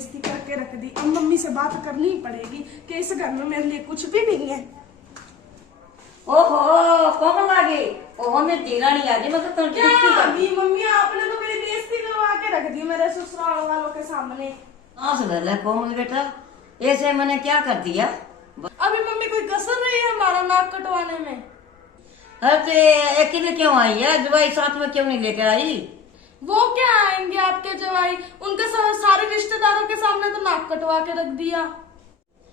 बेइज्जती करके रख दी। अब मम्मी से बात करनी ही पड़ेगी कि इस घर में मेरे लिए कुछ भी नहीं है। ओहो कौन लागे ओहो मैं देरानी आ जी मतलब तुम क्या मम्मी आपने तो मेरी बेइज्जती करवा के रख दी मेरे ससुराल वालों के सामने। सुधर ले कोमल बेटा, ऐसे मैंने क्या कर दिया? अभी मम्मी कोई कसर नहीं है हमारा नाक कटवाने में। अरे तो अकेले क्यों आई है? जवाई साथ में क्यों नहीं लेकर आई? वो क्या आएंगे आपके जवाई, उनके सारे रिश्तेदारों के सामने तो नाक कटवा के रख दिया।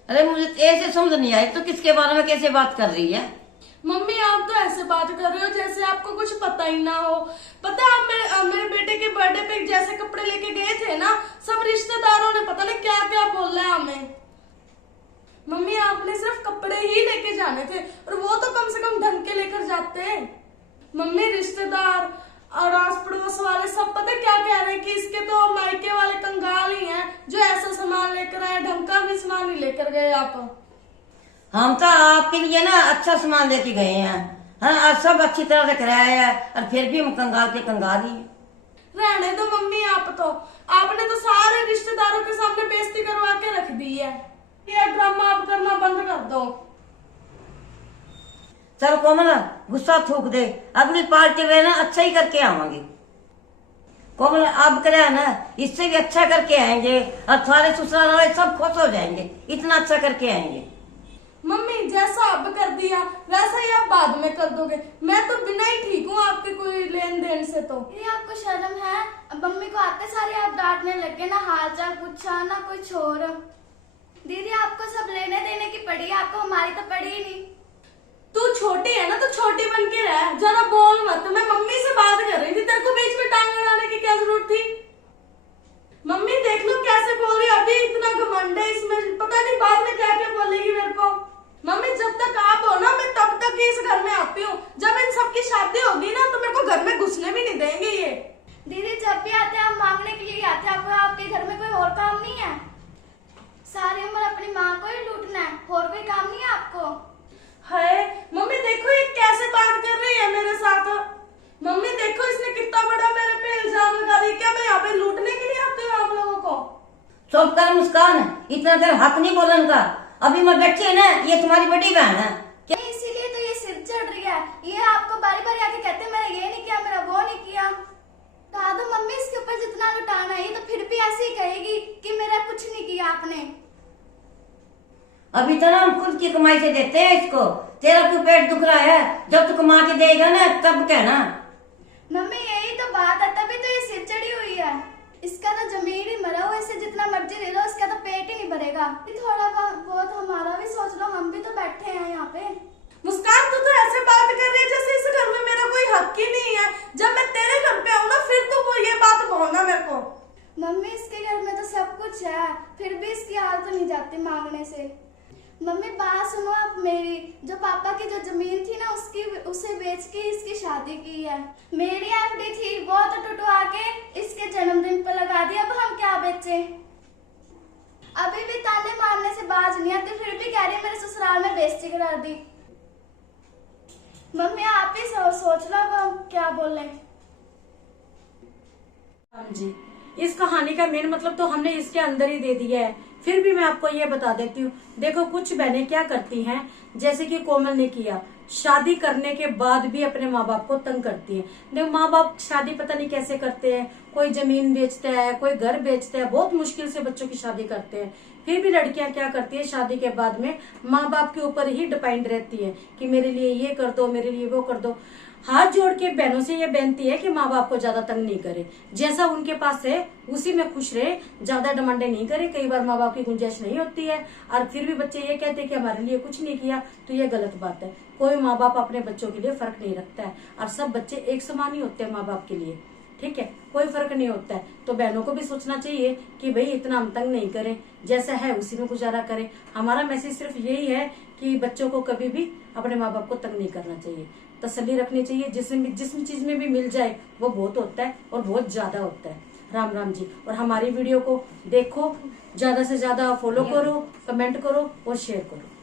अरे मुझे ऐसे समझ नहीं आई, तो किसके बारे में कैसे बात कर रही है? मम्मी आप तो ऐसे बात कर रहे हो जैसे आपको कुछ पता ही ना हो। पता है आप मेरे बेटे के बर्थडे पे जैसे कपड़े लेके गए थे ना, सब रिश्तेदारों ने पता नहीं क्या क्या बोला है हमें। मम्मी आपने सिर्फ कपड़े ही लेके जाने थे और वो तो कम से कम ढंग के लेकर जाते हैं। मम्मी रिश्तेदार और आस पड़ोस वाले सब पता क्या कह रहे हैं कि इसके तो मायके वाले कंगाल ही हैं जो ऐसा सामान लेकर आए, ढंग का भी सामान नहीं लेकर गए आप। हम तो आपके लिए ना अच्छा सामान लेके गए हैं, हाँ सब अच्छी तरह से कराया है और फिर भी हम कंगाल के कंगाल ही हैं। रहने दो मम्मी, आपने तो सारे रिश्तेदारों के सामने बेइज्जती करवा के रख दी है। ये ड्रामा आप करना बंद कर दो। चल कोमल गुस्सा थूक दे, अगली पार्टी में ना अच्छा ही करके आवांगे। कोमल अब करे ना इससे भी अच्छा करके आएंगे और सारे ससुराल वाले सब खुश हो जाएंगे, इतना अच्छा करके आएंगे। मम्मी जैसा अब कर दिया वैसा ही आप बाद में कर दोगे। मैं तो बिना ही ठीक हूँ आपके कोई लेन देन से। तो ये आपको शर्म है? मम्मी को आते सारे आप डांटने लगे, ना हाल चाल पूछा ना कुछ और। दीदी आपको सब लेने देने की पड़ी है, आपको हमारी तो पड़ी ही नहीं। तू छोटी है ना तो छोटी बन के रह, जरा बोल मत। मैं मम्मी से बात कर रही थी, तेरे को बीच में टांग अड़ाने की क्या जरूरत थी? मम्मी देख लो कैसे बोल रही, अभी इतना घमंड है इसमें, पता नहीं बाद में क्या क्या बोलेगी मेरे को। मम्मी जब तक आप हो ना मैं तब तक ही इस घर में आती हूँ, जब इन सबकी शादी होगी ना तो मेरे को घर में घुसने भी नहीं देंगे ये। दीदी जब भी आते हैं आप मांगने के लिए आते हैं, आपको आपके घर में कोई और काम नहीं है? सारी उम्र अपनी माँ को ही लूटना है, और कोई काम नहीं है आपको? है मम्मी देखो ये कैसे बात कर रही है मेरे साथ। मम्मी देखो इसने कितना बड़ा मेरे पे इल्जाम लगा दिया। क्या मैं यहाँ पे लूटने के लिए आती हूँ आप लोगों को? चुप कर मुस्कान, इतना देर हक नहीं बोलन का। अभी मैं बैठी है ना, ये तुम्हारी बड़ी बहन है। इसीलिए तो ये सिर चढ़ रही है, ये आपको बारी बारी आके कहते हैं मैंने ये नहीं किया, मेरा वो नहीं किया। दादू मम्मी इसके ऊपर जितना लुटाना है ये तो फिर भी ऐसे ही कहेगी कि मेरा कुछ नहीं किया आपने। अभी तो ना हम खुद की कमाई से देते हैं इसको, तेरा क्यों पेट दुख रहा है? जब तू कमा के देगा ना तब कहना। मम्मी यही तो बात है, तभी तो ये सिर चढ़ी हुई है। इसका तो जमीन ही मरा हुआ, इसे जितना मर्जी ले लो इसका तो पेट ही नहीं भरेगा। थोड़ा बहुत हमारा भी सोच लो, हम भी तो बैठे हैं यहाँ पे। मुस्कान तू तो ऐसे बात कर रही है जैसे इस घर में मेरा कोई हक ही नहीं है। जब मैं तेरे घर पे आऊँ ना फिर तो वो ये बात बोलना मेरे को। मम्मी इसके घर में तो सब कुछ है, फिर भी इसकी हालत नहीं जाती मांगने से। मम्मी बात सुनो आप मेरी, जो पापा की जो जमीन थी ना उसे बेच के इसकी शादी की है। मेरी एफडी थी वो तो टुटवा के इसके जन्मदिन पर लगा दी, अब हम क्या बेचे? अभी भी ताने मारने से बाज नहीं आती, फिर भी कह रही है मेरे ससुराल में बेइज्जती करा दी। मम्मी आप ही सोच लो अब हम क्या बोले। हाँ जी, इस कहानी का मेन मतलब तो हमने इसके अंदर ही दे दिया है। फिर भी मैं आपको ये बता देती हूँ, देखो कुछ बहनें क्या करती हैं, जैसे कि कोमल ने किया, शादी करने के बाद भी अपने माँ बाप को तंग करती है। देखो माँ बाप शादी पता नहीं कैसे करते हैं, कोई जमीन बेचता है, कोई घर बेचता है, बहुत मुश्किल से बच्चों की शादी करते हैं। फिर भी लड़कियां क्या करती है, शादी के बाद में माँ बाप के ऊपर ही डिपेंड रहती है कि मेरे लिए ये कर दो, मेरे लिए वो कर दो। हाथ जोड़ के बहनों से ये बेनती है कि माँ बाप को ज्यादा तंग नहीं करे, जैसा उनके पास है उसी में खुश रहे, ज्यादा डिमांडें नहीं करे। कई बार माँ बाप की गुंजाइश नहीं होती है और फिर भी बच्चे ये कहते हैं कि हमारे लिए कुछ नहीं किया, तो ये गलत बात है। कोई माँ बाप अपने बच्चों के लिए फर्क नहीं रखता है और सब बच्चे एक समान ही होते हैं माँ बाप के लिए, ठीक है, कोई फर्क नहीं होता है। तो बहनों को भी सोचना चाहिए कि भाई इतना हम तंग नहीं करें, जैसा है उसी में गुजारा करें। हमारा मैसेज सिर्फ यही है कि बच्चों को कभी भी अपने माँ बाप को तंग नहीं करना चाहिए, तसल्ली रखनी चाहिए। जिस चीज में भी मिल जाए वो बहुत होता है और बहुत ज्यादा होता है। राम राम जी। और हमारी वीडियो को देखो, ज्यादा से ज्यादा फॉलो करो, कमेंट करो और शेयर करो।